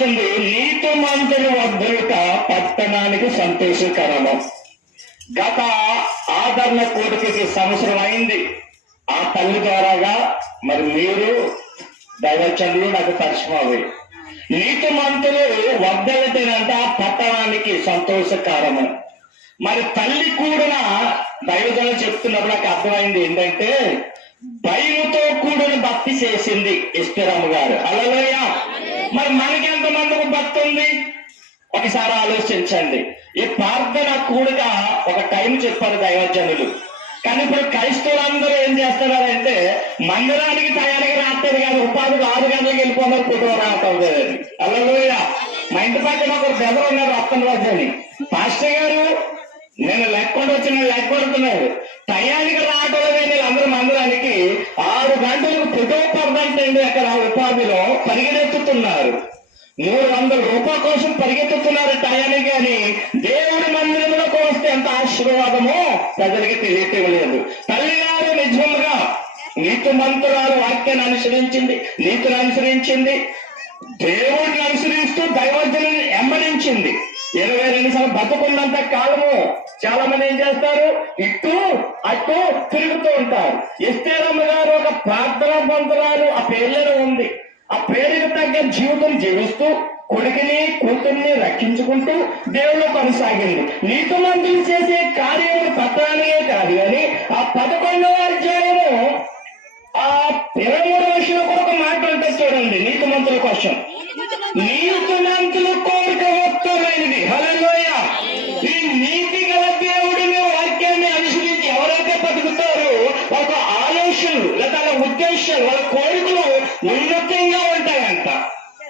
వస్తుంది, నీతిమంతులు వర్ధుట పట్టణానికి సంతోషకరము. గత ఆదరణ కోరికకి సంవత్సరం అయింది. ఆ తల్లి ద్వారాగా మరి మీరు దైవచనులు నాకు పరిచయం అవి. నీతిమంతులు వర్ధలటేనంట ఆ పట్టణానికి సంతోషకరము. మరి తల్లి కూడిన దైవజనులు చెప్తున్నప్పుడు నాకు అర్థమైంది ఏంటంటే, భయముతో కూడిన భక్తి చేసింది ఎస్తేరమ్మ గారు. హల్లెలూయా. మరి మనకి ఎంతమందికి భక్తి ఉంది ఒకసారి ఆలోచించండి. ఈ ప్రార్థన కూడిక ఒక టైం చెప్పారు దైవజనులు. కానీ ఇప్పుడు క్రైస్తవులందరూ ఏం చేస్తున్నారంటే, మందిరానికి తయారీగా రాస్తారు కానీ ఉపాధికి 6 గంటలకు వెళ్ళిపోతున్నారు, కుటుంబం రావటం లేదండి. హల్లెలూయా. మా ఇంటి పక్కన ఒకరు బెదరు ఉన్నారు, అప్పని రోజు అని. పాస్టర్ గారు నేను లెక్కుండా వచ్చిన లెక్క కొడుతున్నాడు, టయానికి రావటం లేదని అందరూ మందిరానికి 6 గంటలకు కుటుంబపడదంటండి. అక్కడ ఉపాధిలో పరిగెత్తుతున్నారు, 300 రూపాయల కోసం పరిగెత్తుతున్నారు టయానికి. కానీ దేవుడి మందిరంలోకి వస్తే ఎంత ఆశీర్వాదమో ప్రజలకి తెలియటలేదు. తల్లి గారు నిజంగా నీతిమంతురాలు వాక్యాన్ని అనుసరించింది, నీతిని అనుసరించింది, దేవుడిని అనుసరిస్తూ దైవజనుని వెంబడించింది. 22 సంవత్సరాలు బతుకున్నంత కాలము చాలా మంది ఏం చేస్తారు, ఇటు అటు తిరుగుతూ ఉంటారు. ఎస్తేరమ్మ గారు ఒక ప్రార్థనా బంధురాలు, ఆ పేర్లలో ఉంది. ఆ పేరుకి తగ్గ జీవితం జీవిస్తూ కొడుకుని కూతుర్ని రక్షించుకుంటూ దేవుళ్ళు కొనసాగింది. నీతిమంతులు చేసే కార్యములు పత్రానికే కాదు కానీ ఆ 11వ అధ్యాయము ఆ 23వ విషయంలో కూడా ఒక మాట ఉంటుంది చూడండి. నీతిమంతుల కోసం, నీతిమంతుల కోరిక ఉత్తమైనది. హల్లెలూయా. ఈ నీతి గల దేవుడిని వాక్యాన్ని అనుసరించి ఎవరైతే బతుకుతారో ఒక ఆలోచనలు లేదా ఉద్దేశాలు, వాళ్ళ కోరికలు ఉన్నతంగా ఉంటాయంట.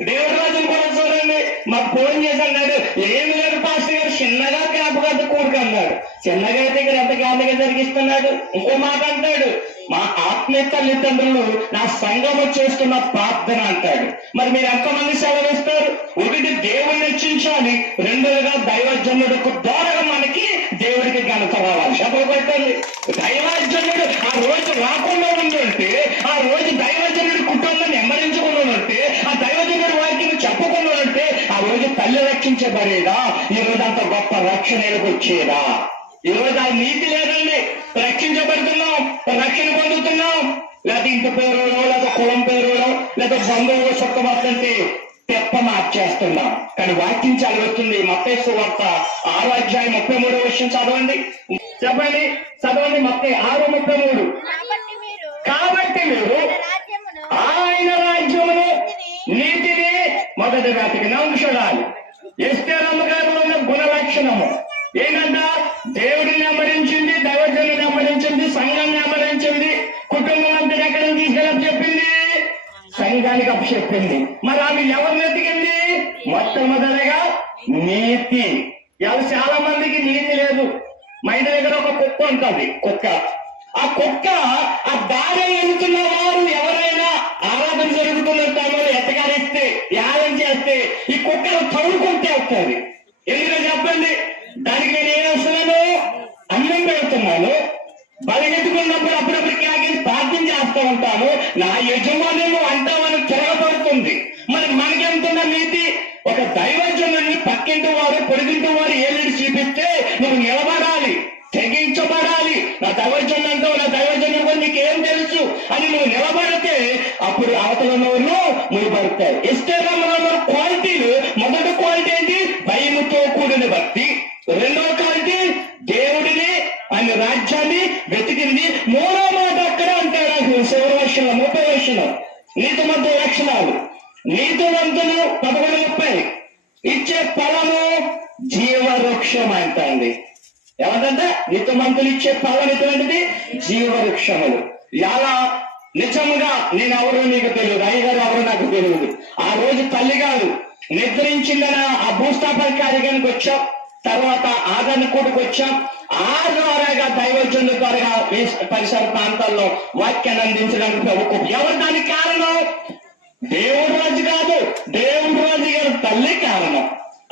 దేవుడి రాజులు కూడా చూడండి, మాకు ఫోన్ చేసి అన్నాడు, ఏం లేదు పాస్టర్ గారు, చిన్నగా జ్ఞాపకార్థ కోరిక అన్నాడు. చిన్నగా అయితే ఇక్కడ ఎంత జ్ఞాపకంగా జరిగిస్తున్నాడు. ఇంకో మాట అంటాడు, మా ఆత్మీయ తల్లిదండ్రులు నా సంఘము చేస్తున్న ప్రార్థన అంటాడు. మరి మీరు ఎంతమంది సెలవిస్తారు? ఒకటి దేవుణ్ణి హెచ్చించాలి, రెండోగా దైవజనుడికి ద్వారా మనకి దేవుడికి ఘనత రావాలి. చెప్పలు పెట్టండి. దైవజనుడు ఆ రోజు రాకుండా ఉండుంటే, ఆ రోజు దైవజనుడి కుటుంబాన్ని నెమ్మరించుకుని ఉంటే, ఆ దైవజనుడి వాక్యం చెప్పకుండా ఉంటే ఆ రోజు తల్లి రక్షించబడేదా? ఈ రోజు అంత గొప్ప రక్షణ వచ్చేదా? ఈ రోజు ఆ నీతి లేదండి. రక్షించబడుతున్నాం, రక్షణ పొందుతున్నాం, లేదా ఇంటి పేరు లేదా కులం పేరు లేదా బంధువులు చుట్టమొత్తంటే తెప్ప మార్చేస్తున్నాం. కానీ వాక్యం చదువుతుంది. మత్తయి సువార్త 6వ అధ్యాయం 33వ విషయం చదవండి. చెప్పండి, చదవండి. మత్తయి 6:33. కాబట్టి మీరు ఆయన రాజ్యమును నీతిని మొదటి రాతికి నవ్వు చూడాలి. ఎస్తేరమ్మ గారిలో ఉన్న గుణ లక్షణము ఏంటంట? దేవుడిని అమరించింది, దైవజనుని అమరించింది, సంఘాన్ని అమరించింది, కుటుంబం అంతా ఎక్కడ తీసుకెళ్ళి చెప్పింది, సంఘానికి అప్పచెప్పింది. మరి ఆమె ఎవరిని ఎత్తికింది? మొట్టమొదటిగా నీతి. ఇవాళ చాలా మందికి నీతి లేదు. మా ఇంటి దగ్గర ఒక కుక్క ఉంటుంది. కుక్క, ఆ కుక్క ఆ దారి వెళ్తున్న వారు ఎవరైనా ఆరాధన జరుగుతున్న టైంలో ఎత్తగారిస్తే, యాగం చేస్తే ఈ కుక్కలు తౌడుకుంటే వస్తుంది. ఎందుకంటే చెప్పండి, దానికి నేను ఏం వస్తున్నాను? అన్నం పెడుతున్నాను. బలగెత్తుకున్నప్పుడు అప్పుడప్పుడు కాకి ప్రార్థన చేస్తూ ఉంటాను. నా యజమానులు అంటామని తిరగబడుతుంది. మరి మనకెంతున్న నీతి? ఒక దైవజనుడిని పక్కింటి వారు పొడిగింటి వారు ఏలిడి చూపిస్తే నువ్వు నిలబడాలి, తెగించబడాలి. నా దైవజనుడు అంటావు, నా దైవజనుడు కూడా నీకేం తెలుసు అని నువ్వు నిలబడితే అప్పుడు అవతల నోళ్ళు ముడిపడతాయి. ఎస్తేరమ్మలో క్వాలిటీలు, మొదటి క్వాలిటీ ఏంటి? భయముతో కూడిన భక్తి. రెండవ క్వాలిటీ దేవుడిని, ఆయన రాజ్యాన్ని వెతికింది. మూడో మాట అక్కడ అంటాడు 30వ విషయంలో నీతిమంతుల లక్షణాలు. నీతివంతులు 11:30 ఇచ్చే ఫలము జీవవృక్షం అంటండి. ఏమంటే నీతిమంతులు ఇచ్చే ఫలం ఎటువంటిది? జీవవృక్షములు. ఎలా నిజంగా నేను ఎవరో నీకు తెలియదు, అయ్యగారు ఎవరో నాకు తెలియదు. ఆ రోజు తల్లి గారు నిద్రించిందన ఆ భూస్థాపన కార్యక్రమానికి వచ్చాం, తర్వాత ఆదరణ కూటకు వచ్చాం. ఆ ద్వారాగా దైవజనుల ద్వారా పరిసర ప్రాంతాల్లో వాక్యాన్ని అందించడానికి ఎవరు దానికి కారణం? దేవుడు రాజు కాదు, దేవుడు రాజు గారు తల్లి కారణం.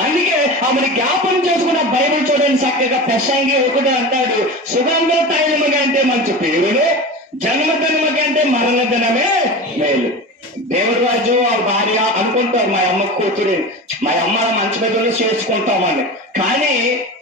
అందుకే ఆమెను జ్ఞాపం చేసుకున్న బైబిల్ చూడండి చక్కగా. ప్రసంగి 1 అంటాడు, సుగంధ తైలము కంటే మంచి పేరును, జన్మదినము కంటే మరణ దినమే మేలు. దేవుడు రాజు ఆ భార్య అనుకుంటారు, మా అమ్మకు కూతురు మా అమ్మ మంచి మీద చేసుకుంటామని. కానీ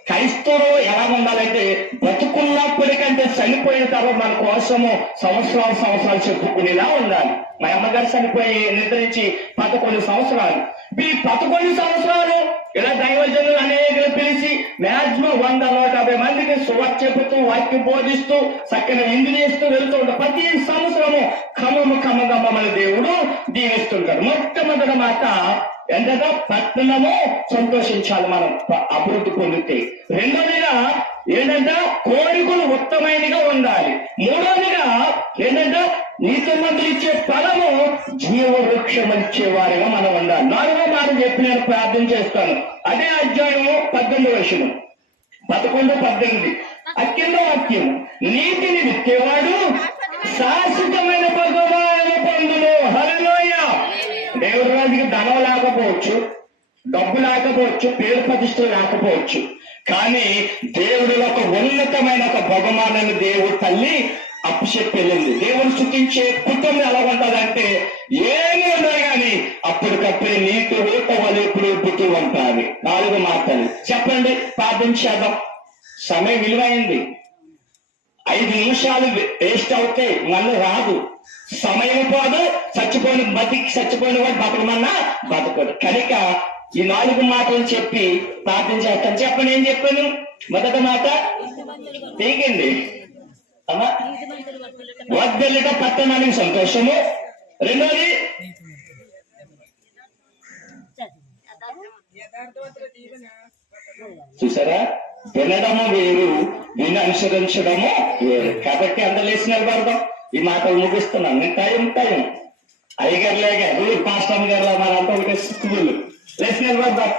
క్రైస్తవులు ఎలా ఉండాలంటే బతుకున్నప్పటికంటే చనిపోయిన తర్వాత మన కోసము సంవత్సరాలు చెప్పుకునేలా ఉండాలి. మా అమ్మగారు చనిపోయి నిద్రించి 11 సంవత్సరాలు. ఈ 11 సంవత్సరాలు ఇలా దైవజనులు అనేకలు పిలిచి మాక్సిమం 100-150 మందికి సువార్త చెబుతూ వాక్యం బోధిస్తూ చక్కని విందు చేస్తూ వెళ్తూ ఉంటారు. ప్రతి సంవత్సరము కమ్మగా మమ్మల్ని దేవుడు దీవిస్తుంటాడు. మొట్టమొదటి మాట ఏంటంటే పట్టణము సంతోషించాలి, మనం అభివృద్ధి పొందితే. రెండోదిగా ఏంటంటే కోరికలు ఉత్తమైనగా ఉండాలి. మూడోదిగా ఏంటంటే నీతిమంతులు ఇచ్చే ఫలము జీవవృక్షం ఇచ్చే వారిగా మనం ఉండాలి. 4వ మాట చెప్పి నేను ప్రార్థన చేస్తాను. అదే అధ్యాయము 18 11-18 అత్యంత వాక్యం. నీతిని విత్తేవాడు శాశ్వతమైన బహుమానము పొందును. హల్లెలూయా. దేవుడి రాజుకి ధనం లేకపోవచ్చు, డబ్బు లేకపోవచ్చు, పేరు ప్రతిష్టలు లేకపోవచ్చు, కానీ దేవుడు ఒక ఉన్నతమైన ఒక బహుమానాన్ని దేవుడు తల్లి అప్పచెప్పెళ్ళింది. దేవుడు స్థుతించే కుటుంబం ఎలా ఉంటుందంటే ఏమి ఉండదు కానీ అప్పటికప్పుడే నీటి ఊట వాళ్ళు ఎప్పుడు పుట్టు ఉంటుంది. 4 మాటలు చెప్పండి, ప్రార్థించేద్దాం. సమయం విలువైంది. 5 నిమిషాలు వేస్ట్ అవుతే మళ్ళీ రాదు. సమయం పోదు, చచ్చిపోయిన వాడు బతకమన్నా బతకదు. కనుక ఈ 4 మాటలు చెప్పి ప్రార్థన చేస్తాను. చెప్పండి, ఏం చెప్పాను? మొదటి మాట తీగండి, వర్ధిల్లుట పట్టణానికి సంతోషము. రెండోది చూసారా, వినడము వేరు, విని అనుసరించడము వేరు. కాబట్టి అందరూ లేచి నిలబడదాం. ఈ మాటలు ముగిస్తున్నాను. నేను టైం అయ్యగారు లేక పాస్టర్ గారు మనంతా ఒకటే స్కూల్ లేచి నిలబడదాం.